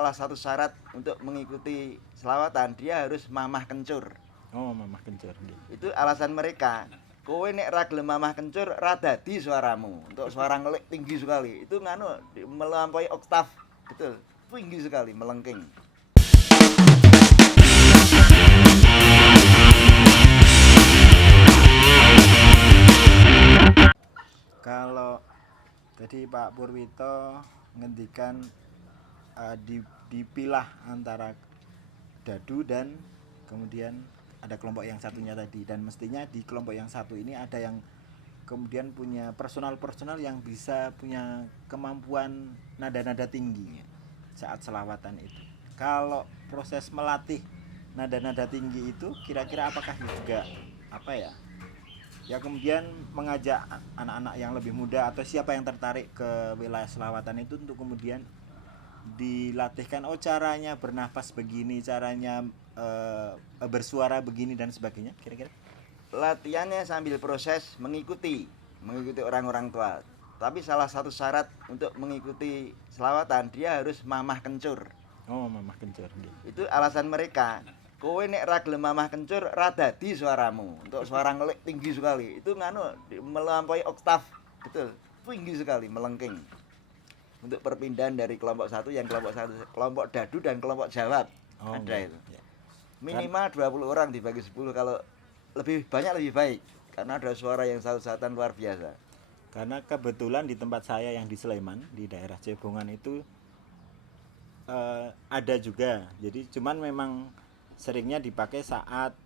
Salah satu syarat untuk mengikuti selawatan dia harus mamah kencur. Oh, mamah kencur. Itu alasan mereka. Kowe nek ra gelem mamah kencur ra dadi suaramu. Untuk suara ngelik tinggi sekali. Itu melampaui oktav. Betul. Tinggi sekali, melengking. Kalau tadi Pak Purwito ngendikan dipilah antara dadu dan kemudian ada kelompok yang satunya tadi, dan mestinya di kelompok yang satu ini ada yang kemudian punya personal yang bisa punya kemampuan nada-nada tinggi saat selawatan itu. Kalau proses melatih nada-nada tinggi itu kira-kira apakah juga apa ya? Ya kemudian mengajak anak-anak yang lebih muda atau siapa yang tertarik ke wilayah selawatan itu untuk kemudian dilatihkan, oh caranya bernafas begini, caranya bersuara begini dan sebagainya, kira-kira Latihannya sambil proses mengikuti orang-orang tua. Tapi salah satu syarat untuk mengikuti selawatan dia harus mamah kencur. oh mamah kencur gitu. Itu alasan mereka. Kowe nek ra gelem mamah kencur ra dadi suaramu. Untuk suara ngelik tinggi sekali. Itu melampaui oktav. Betul. Tinggi sekali, melengking. Untuk perpindahan dari kelompok satu yang kelompok dadu dan kelompok jawab. Oh, ada ya, itu. ya. Minimal 20 orang dibagi 10, kalau lebih banyak lebih baik. Karena ada suara yang satu-satuan luar biasa. Karena kebetulan di tempat saya yang di Sleman, di daerah Cebongan itu ada juga. Jadi cuman memang seringnya dipakai saat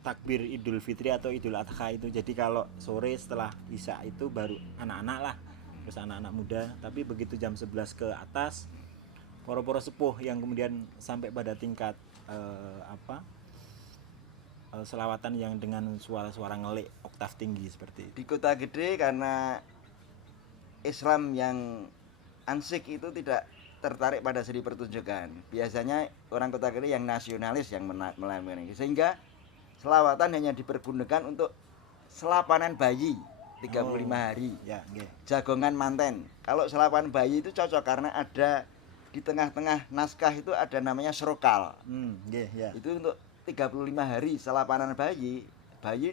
takbir Idul Fitri atau Idul Adha itu. Jadi kalau sore setelah Isya itu baru anak-anak lah, terus anak-anak muda. Tapi begitu jam 11 ke atas, poro-poro sepuh yang kemudian sampai pada tingkat selawatan yang dengan suara-suara ngelik oktav tinggi seperti itu. Di kota gede karena Islam yang ansik itu tidak tertarik pada seni pertunjukan. Biasanya orang kota gede yang nasionalis yang melakukan ini. Sehingga selawatan hanya dipergunakan untuk selapanan bayi 35 hari. Ya, okay. Jagongan manten. Kalau selapan bayi itu cocok karena ada di tengah-tengah naskah itu ada namanya srokal. Yeah. Itu untuk 35 hari selapanan bayi. Bayi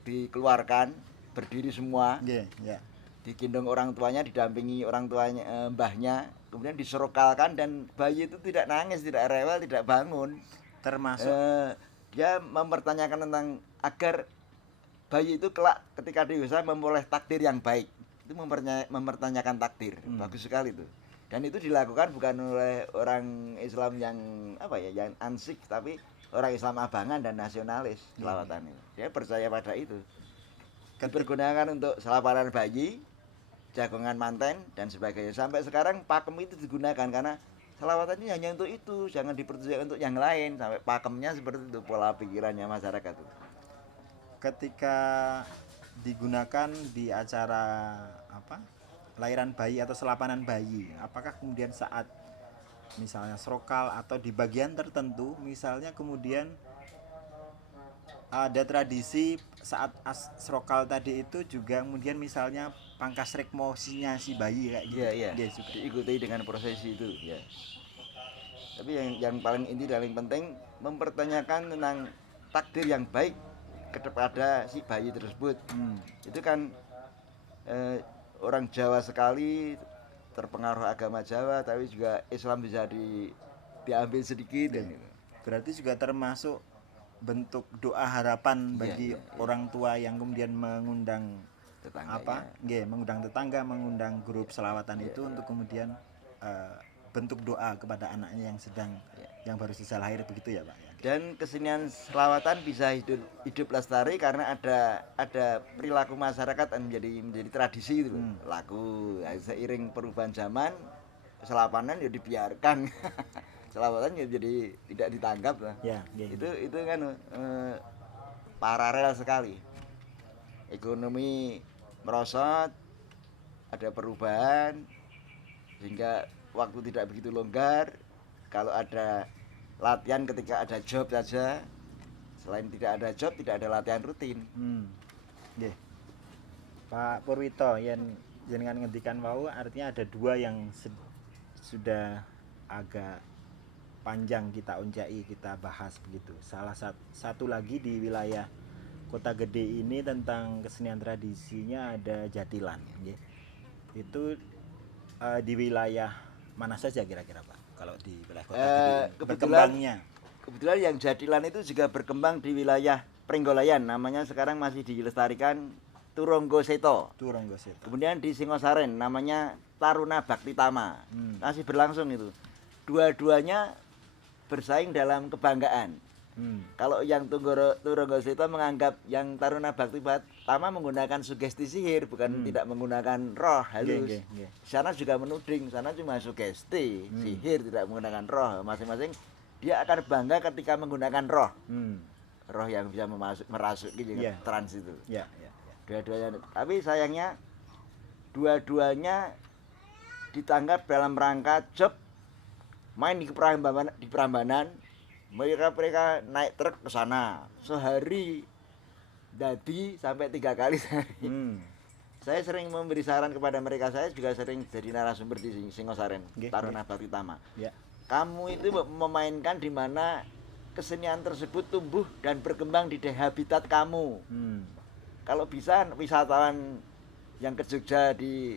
dikeluarkan berdiri semua. Yeah. Digendong orang tuanya, didampingi orang tuanya, mbahnya, kemudian diserokalkan dan bayi itu tidak nangis, tidak rewel, tidak bangun. Termasuk dia mempertanyakan tentang agar bayi itu kelak ketika dewasa memperoleh takdir yang baik. Itu mempertanyakan takdir. Bagus sekali itu. Dan itu dilakukan bukan oleh orang Islam yang yang ansik, tapi orang Islam abangan dan nasionalis selawatan itu. Dia percaya pada itu. Dipergunakan untuk selapanan bayi, jagongan manten dan sebagainya. Sampai sekarang pakem itu digunakan karena selawatan ini hanya untuk itu, jangan dipertunjukkan untuk yang lain. Sampai pakemnya seperti itu pola pikirannya masyarakat itu. Ketika digunakan di acara lahiran bayi atau selapanan bayi, apakah kemudian saat misalnya srokal atau di bagian tertentu misalnya kemudian ada tradisi saat srokal tadi itu juga kemudian misalnya pangkas rekmosinya si bayi kayak gitu. Iya. Diikuti dengan prosesi itu, ya. Tapi yang paling inti dan paling penting mempertanyakan tentang takdir yang baik kepada si bayi tersebut. Itu kan orang Jawa sekali terpengaruh agama Jawa, tapi juga Islam bisa diambil sedikit. Dan itu. Berarti juga termasuk bentuk doa harapan bagi orang tua yang kemudian mengundang mengundang tetangga, mengundang grup selawatan itu untuk kemudian bentuk doa kepada anaknya yang sedang yang baru saja lahir, begitu ya Pak. Dan kesenian selawatan bisa hidup lestari karena ada perilaku masyarakat yang menjadi tradisi itu. Laku seiring perubahan zaman selawanan ya dibiarkan. Selawatan jadi tidak ditanggap lah. Itu kan paralel sekali. Ekonomi merosot, ada perubahan sehingga waktu tidak begitu longgar. Kalau ada latihan ketika ada job saja, selain tidak ada job tidak ada latihan rutin. Pak Purwito yang jenengan ngendikan wau artinya ada dua yang sudah agak panjang kita oncai, kita bahas begitu. Satu lagi di wilayah Kota Gede ini tentang kesenian tradisinya ada Jatilan, nggih. Itu di wilayah mana saja kira-kira Pak? Kalau di wilayah Kota Gede ini, berkembangnya. Kebetulan yang Jatilan itu juga berkembang di wilayah Prenggolayan, namanya sekarang masih dilestarikan Turonggo Seto. Turonggo Seto. Kemudian di Singosaren namanya Taruna Baktitama. Masih berlangsung itu. Dua-duanya bersaing dalam kebanggaan. Kalau yang Turonggo Seto menganggap yang Taruna Baktitama menggunakan sugesti sihir, bukan tidak menggunakan roh halus. Sana juga menuding, sana cuma sugesti, sihir, tidak menggunakan roh. Masing-masing dia akan bangga ketika menggunakan roh. Roh yang bisa merasuki trans itu. Dua-duanya. Tapi sayangnya dua-duanya ditangkap dalam rangka job main di Prambanan. Mereka naik truk ke sana sehari jadi sampai 3 kali sehari. Saya sering memberi saran kepada mereka, saya juga sering jadi narasumber di Singosaren, Taruna Baktitama. Kamu itu memainkan di mana kesenian tersebut tumbuh dan berkembang di habitat kamu. Kalau bisa wisatawan yang ke Jogja di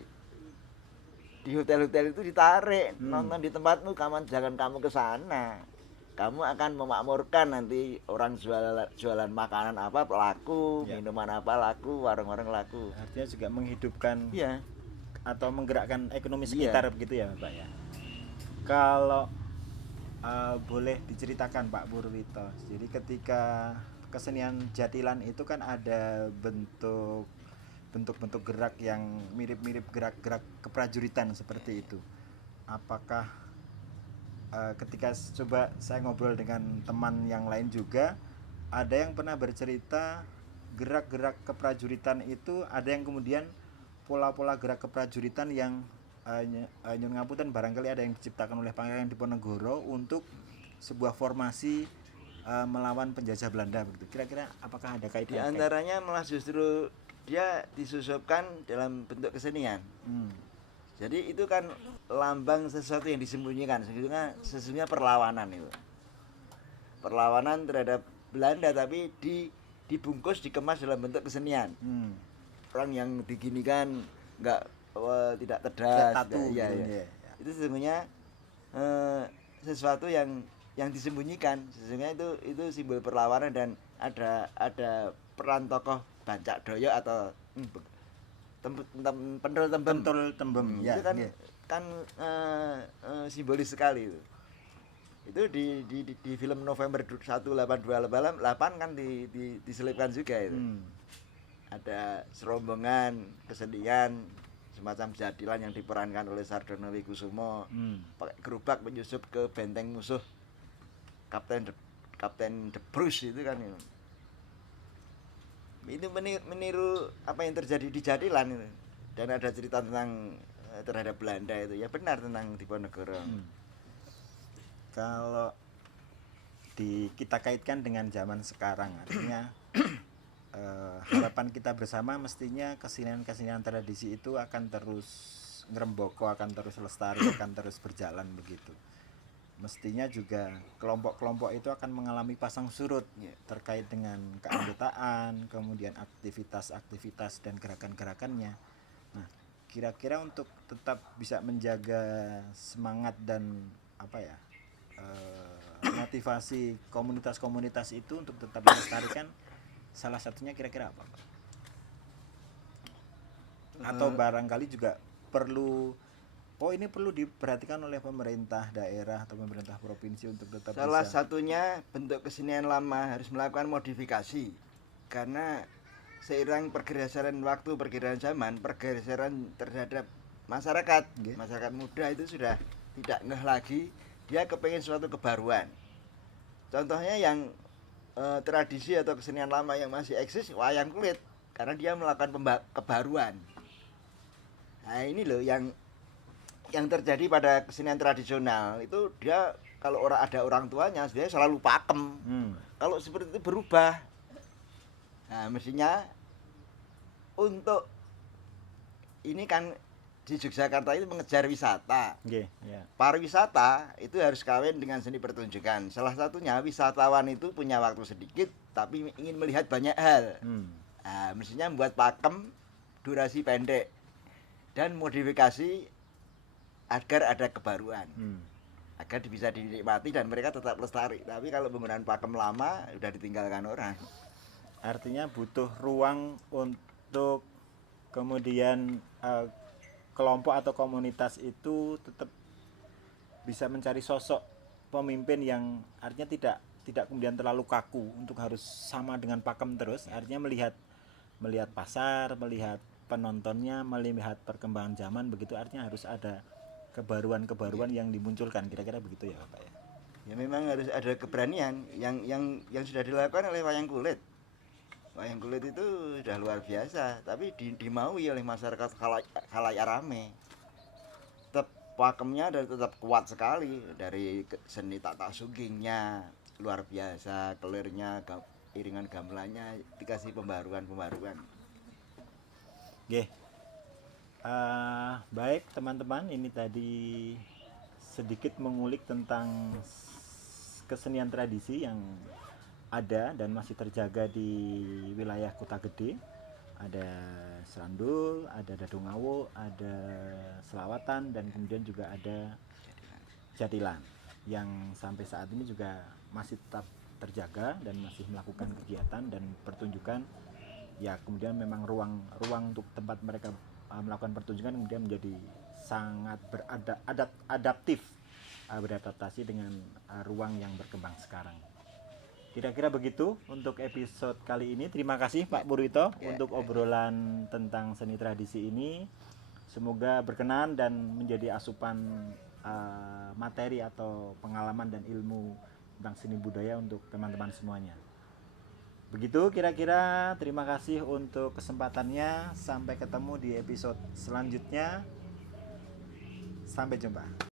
hotel-hotel itu ditarik nonton di tempatmu, jangan kamu ke sana. Kamu akan memakmurkan nanti orang jualan makanan apa laku, minuman apa laku, warung-warung laku. Artinya juga menghidupkan atau menggerakkan ekonomi sekitar begitu ya Pak ya. Kalau boleh diceritakan Pak Purwito, jadi ketika kesenian Jatilan itu kan ada bentuk-bentuk gerak yang mirip-mirip gerak-gerak keprajuritan seperti itu. Apakah ketika coba saya ngobrol dengan teman yang lain juga, ada yang pernah bercerita gerak-gerak keprajuritan itu ada yang kemudian pola-pola gerak keprajuritan yang nyun ngapunten barangkali ada yang diciptakan oleh Pangeran Diponegoro untuk sebuah formasi melawan penjajah Belanda begitu. Kira-kira apakah ada kaitan? Di antaranya malah justru dia disusupkan dalam bentuk kesenian. Jadi itu kan lambang sesuatu yang disembunyikan, sesungguhnya perlawanan itu. Perlawanan terhadap Belanda tapi dibungkus, dikemas dalam bentuk kesenian. Orang yang diginikan tidak tedas, itu sesungguhnya sesuatu yang disembunyikan. Sesungguhnya itu simbol perlawanan dan ada peran tokoh Bancak Doyo atau Pentul Tembem. Itu kan simbolis sekali itu. Itu di film November 1828 kan diselipkan juga itu. Ada serombongan kesenian semacam Jatilan yang diperankan oleh Sardono Wikusumo, pakai gerobak menyusup ke benteng musuh Kapten De Bruce itu kan itu meniru apa yang terjadi di Jatilan itu. Dan ada cerita tentang terhadap Belanda itu ya benar tentang Diponegoro. Kalau kita kaitkan dengan zaman sekarang, artinya harapan kita bersama mestinya kesenian tradisi itu akan terus ngeremboko, akan terus lestari, akan terus berjalan begitu. Mestinya juga kelompok-kelompok itu akan mengalami pasang surut terkait dengan keanggotaan, kemudian aktivitas-aktivitas dan gerakan-gerakannya. Nah, kira-kira untuk tetap bisa menjaga semangat dan motivasi komunitas-komunitas itu untuk tetap dilestarikan, salah satunya kira-kira apa, Pak? Atau barangkali juga perlu diperhatikan oleh pemerintah daerah atau pemerintah provinsi untuk tetap salah satunya bentuk kesenian lama harus melakukan modifikasi karena seiring pergeseran waktu, pergeseran zaman, pergeseran terhadap masyarakat muda itu sudah tidak ngeh lagi, dia kepengen suatu kebaruan. Contohnya yang tradisi atau kesenian lama yang masih eksis, wayang kulit, karena dia melakukan kebaruan. Nah ini loh yang terjadi pada kesenian tradisional itu, dia kalau ada orang tuanya dia selalu pakem. Kalau seperti itu berubah. Nah mestinya untuk ini kan di Yogyakarta itu mengejar wisata. Nggih, ya. Pariwisata itu harus kawin dengan seni pertunjukan. Salah satunya wisatawan itu punya waktu sedikit tapi ingin melihat banyak hal. Nah, mestinya membuat pakem durasi pendek dan modifikasi agar ada kebaruan. Agar bisa dinikmati dan mereka tetap lestari. Tapi kalau penggunaan pakem lama udah ditinggalkan orang. Artinya butuh ruang untuk kemudian kelompok atau komunitas itu tetap bisa mencari sosok pemimpin yang artinya tidak kemudian terlalu kaku untuk harus sama dengan pakem terus. Artinya melihat pasar, melihat penontonnya, melihat perkembangan zaman, begitu artinya harus ada kebaruan-kebaruan yang dimunculkan, kira-kira begitu ya Bapak ya. Ya memang harus ada keberanian yang sudah dilakukan oleh wayang kulit. Wayang kulit itu sudah luar biasa, tapi dimaui oleh masyarakat khalayak rame. Tetap pakemnya dan tetap kuat sekali, dari seni tata sugingnya luar biasa, kelirnya, iringan gamelannya dikasih pembaruan. Oke. Baik teman-teman, ini tadi sedikit mengulik tentang kesenian tradisi yang ada dan masih terjaga di wilayah Kota Gede. Ada serandul, ada dadungawu, ada selawatan, dan kemudian juga ada jatilan yang sampai saat ini juga masih tetap terjaga dan masih melakukan kegiatan dan pertunjukan. Ya kemudian memang ruang untuk tempat mereka melakukan pertunjukan kemudian menjadi sangat beradaptif, beradaptasi dengan ruang yang berkembang sekarang. Kira-kira begitu untuk episode kali ini. Terima kasih Pak Purwito untuk obrolan tentang seni tradisi ini. Semoga berkenan dan menjadi asupan materi atau pengalaman dan ilmu tentang seni budaya untuk teman-teman semuanya. Begitu kira-kira. Terima kasih untuk kesempatannya. Sampai ketemu di episode selanjutnya. Sampai jumpa.